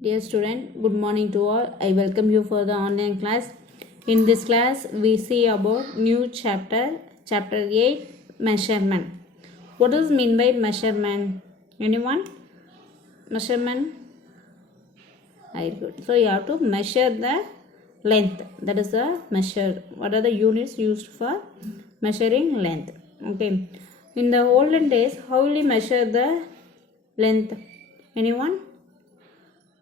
Dear student, good morning to all. I welcome you for the online class. In this class, we see about new chapter 8, measurement. What does mean by measurement? Anyone? Measurement? Very good. So you have to measure the length. That is the measure. What are the units used for measuring length? Okay. In the olden days, how will you measure the length? Anyone?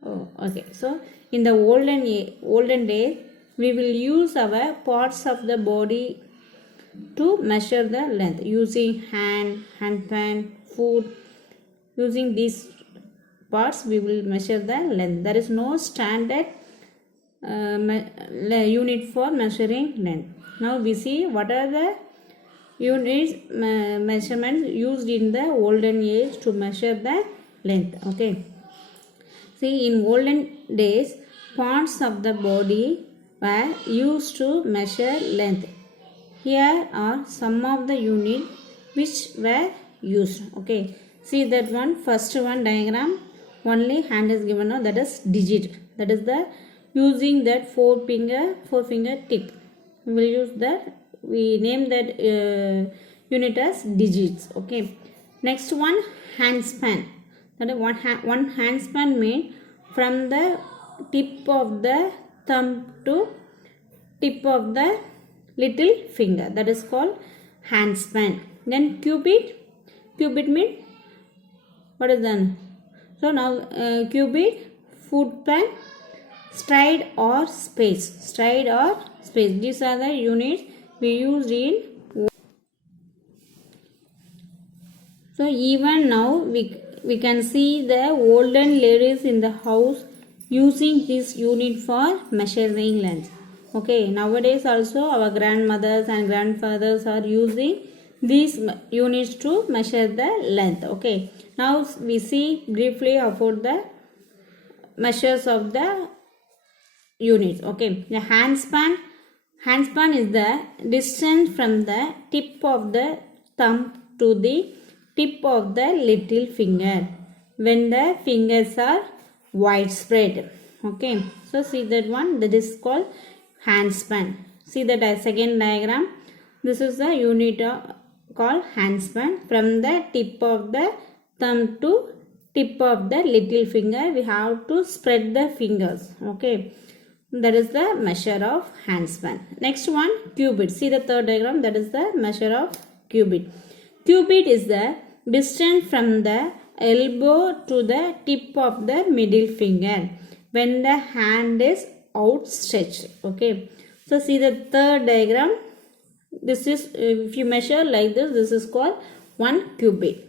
Oh, okay. So in the olden days, we will use our parts of the body to measure the length using hand pan, foot. Using these parts, we will measure the length. There is no standard unit for measuring length. Now we see what are the units measurements used in the olden age to measure the length. Okay. See, in olden days, parts of the body were used to measure length. Here are some of the units which were used. Okay, see that one, first one diagram, only hand is given now, that is digit. That is the using that four finger tip. We will use that, we name that unit as digits. Okay, next one, hand span. That is one hand span means from the tip of the thumb to tip of the little finger. That is called hand span. Then cubit means what is done? So now cubit, foot pan, stride or space. These are the units we used in. So even now we can see the olden ladies in the house using this unit for measuring length. Okay, nowadays also our grandmothers and grandfathers are using these units to measure the length. Okay, now we see briefly about the measures of the units. Okay, the hand span is the distance from the tip of the thumb to the tip of the little finger when the fingers are widespread. Okay, so see that one, that is called hand span. See that second diagram, this is the unit called hand span. From the tip of the thumb to tip of the little finger, we have to spread the fingers. Okay, that is the measure of hand span. Next one, cubit. See the third diagram, that is the measure of cubit. Cubit is the distance from the elbow to the tip of the middle finger when the hand is outstretched. Okay, so see the third diagram, this is, if you measure like this is called 1 cubit.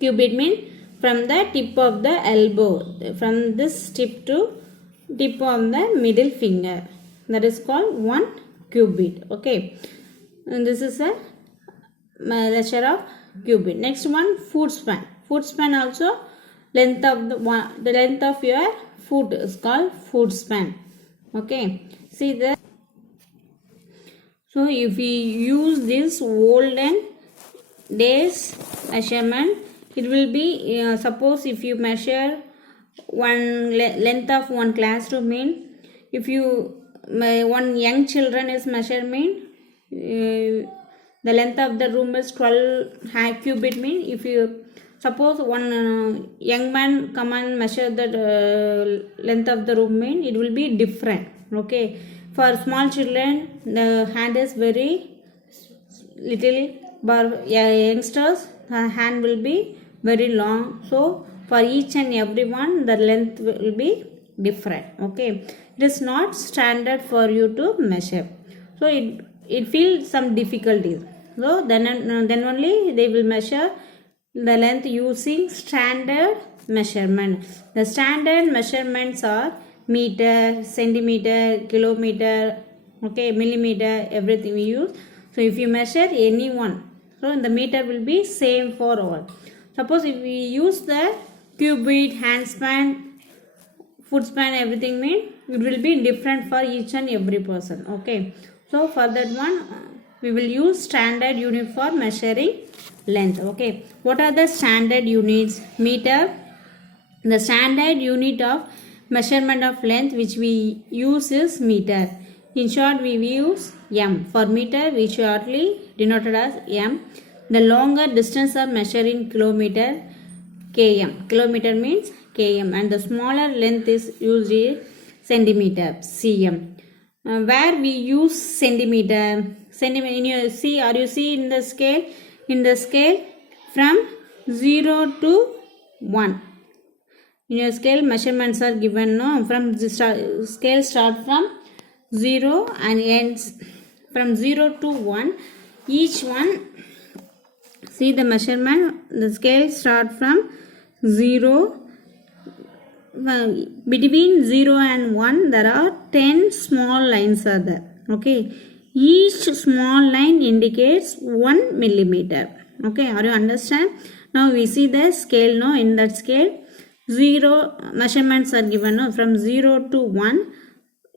Cubit means from the tip of the elbow, from this tip to tip of the middle finger, that is called 1 cubit. Okay, and this is a measure of cubit. Next one, foot span. Foot span also, length of the length of your foot is called foot span. Okay, see the, so if we use this olden days measurement, it will be suppose if you measure one length of one classroom, mean if you one young children is measurement, the length of the room is 12 cubit, mean if you suppose one young man come and measure the length of the room, mean it will be different. Okay, for small children the hand is very little, but youngsters the hand will be very long. So for each and every one the length will be different. Okay, it is not standard for you to measure, so it feels some difficulties. So then only they will measure the length using standard measurement. The standard measurements are meter, centimeter, kilometer, okay, millimeter, everything we use. So if you measure any one, so the meter will be same for all. Suppose if we use the cubit, hand span, foot span, everything, mean it will be different for each and every person. Okay, so for that one we will use standard unit for measuring length. Okay, what are the standard units? Meter, The standard unit of measurement of length which we use is meter. In short, we use m. For meter, we shortly denoted as m. The longer distance are measured in kilometer, km. Kilometer means km, and the smaller length is used in centimeter, cm. Where we use centimeter, you see, or you see in the scale, from 0 to 1. In your scale, measurements are given, no? From the scale start from 0 and ends from 0 to 1. Each one, see the measurement, the scale start from 0. Between 0 and 1, there are 10 small lines are there. Okay. Each small line indicates 1 millimeter. Okay. Are you understand? Now we see the scale, no? In that scale, 0 measurements are given, no? From 0 to 1.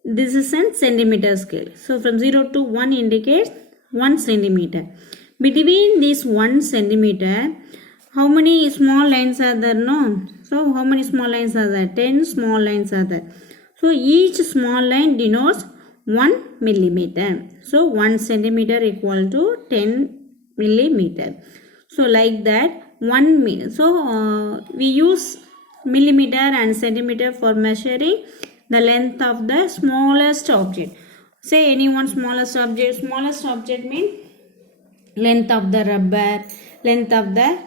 This is in centimeter scale. So from 0 to 1 indicates 1 centimeter. Between this 1 centimeter, how many small lines are there? No. So how many small lines are there? 10 small lines are there. So each small line denotes 1 millimeter. So 1 centimeter equal to 10 millimeter. So like that 1 meter. So we use millimeter and centimeter for measuring the length of the smallest object. Say any one smallest object. Smallest object means length of the rubber, length of the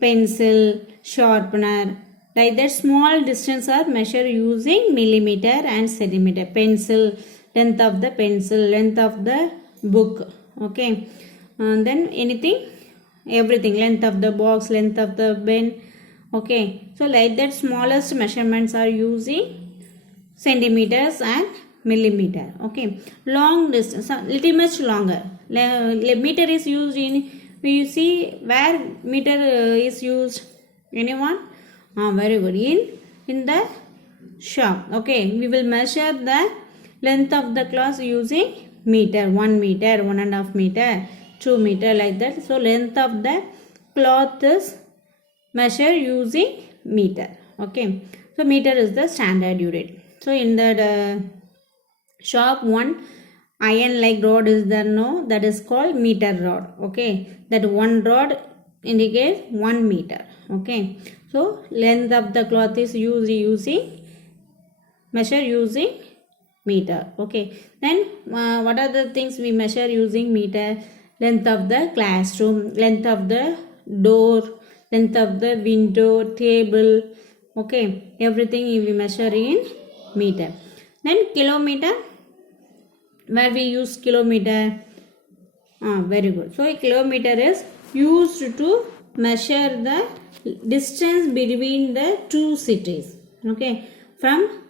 pencil, sharpener. Like that, small distance are measured using millimeter and centimeter. Pencil, length of the pencil, length of the book. Okay. And then anything, everything, length of the box, length of the pen. Okay. So like that, smallest measurements are using centimeters and millimeter. Okay. Long distance, little much longer. Meter is used in, you see where meter is used? Anyone? Very good. In the shop. Okay. We will measure the length of the cloth using meter. 1 meter, 1.5 meter, 2 meter, like that. So length of the cloth is measured using meter. Okay. So meter is the standard unit. So in the shop, one iron like rod is there, no? That is called meter rod. Okay. That one rod indicates 1 meter. Okay. So length of the cloth is used using, measure using meter. Okay. Then what are the things we measure using meter? Length of the classroom, length of the door, length of the window, table. Okay. Everything we measure in meter. Then kilometer, where we use kilometer. Very good. So a kilometer is used to measure the distance between the two cities. Okay. From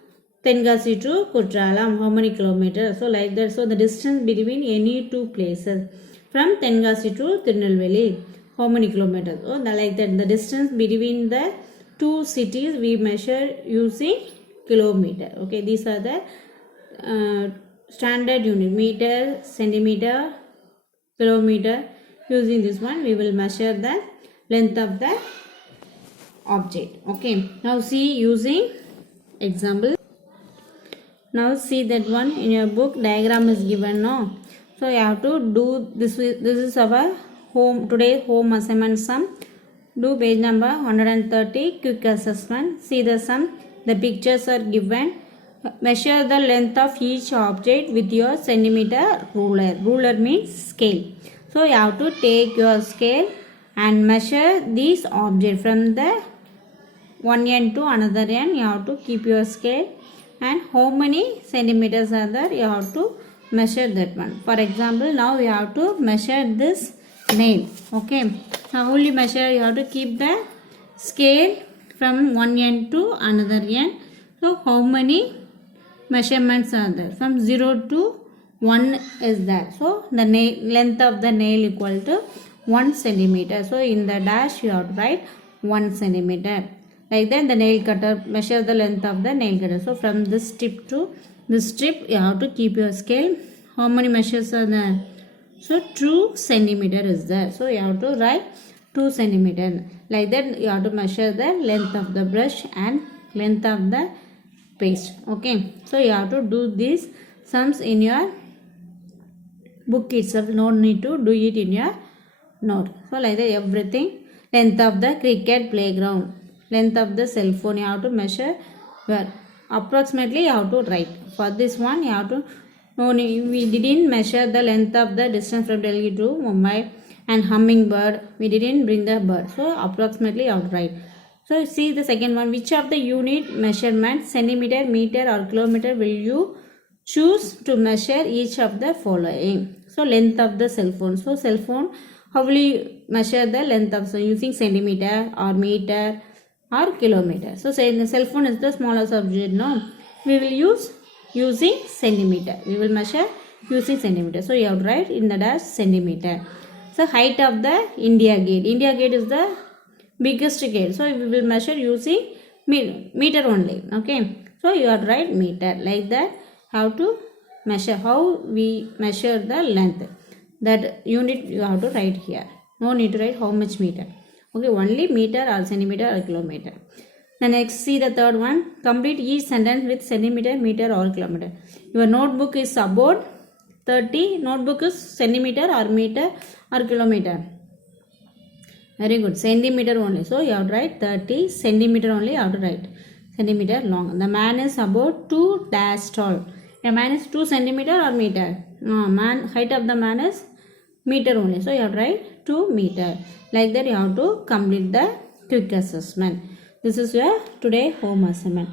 Tenkasi to Kutralam, how many kilometers? So like that. So the distance between any two places. From Tenkasi to Tirunelveli, how many kilometers? Oh, like that. The distance between the two cities we measure using kilometer. Okay. These are the standard unit: meter, centimeter, kilometer. Using this one, we will measure the length of the object. Okay. Now see using example. Now see that one in your book, diagram is given, no? So you have to do this. This is our today's home assignment sum. Do page number 130, quick assessment. See the sum. The pictures are given. Measure the length of each object with your centimeter ruler. Ruler means scale. So you have to take your scale and measure this object from the one end to another end. You have to keep your scale, and how many centimeters are there, you have to measure that one. For example, now you have to measure this nail. Okay. Now only measure, you have to keep the scale from one end to another end. So how many measurements are there? From 0 to 1 is there. So the length of the nail equal to 1 centimeter. So in the dash you have to write 1 centimeter. Like that, the nail cutter, measure the length of the nail cutter. So from this tip to this tip, you have to keep your scale. How many measures are there? So 2 centimeter is there. So you have to write 2 centimeter. Like that you have to measure the length of the brush and length of the paste. Okay, so you have to do these sums in your book itself, no need to do it in your note. So like that everything, length of the cricket playground, length of the cell phone, you have to measure where approximately you have to write. For this one you have to, no, we didn't measure the length of the distance from Delhi to Mumbai. And hummingbird, we didn't bring the bird, so approximately you have to write. So see the second one, which of the unit measurement, centimeter, meter or kilometer, will you choose to measure each of the following? So length of the cell phone. So cell phone, how will you measure the length of, so using centimeter or meter or kilometer. So say the cell phone is the smallest object, no, we will use using centimeter, we will measure using centimeter. So you have to write in the dash centimeter. So height of the India Gate, India Gate is the biggest gate, so we will measure using meter only. Okay, so you have to write meter. Like that how to measure, how we measure the length, that unit you have to write here, no need to write how much meter. Okay, only meter or centimeter or kilometer. The next, see the third one, complete each sentence with centimeter, meter or kilometer. Your notebook is about 30, notebook is centimeter or meter or kilometer. Very good, centimeter only, so you have to write 30 centimeter only, you have to write centimeter long. The man is about 2 dash tall. A man is 2 centimeter or meter? No, man, height of the man is meter only, so you have to write 2 meter. Like that you have to complete the quick assessment. This is your today home assignment.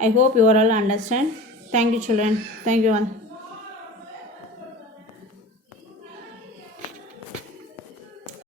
I hope you all understand. Thank you children. Thank you all.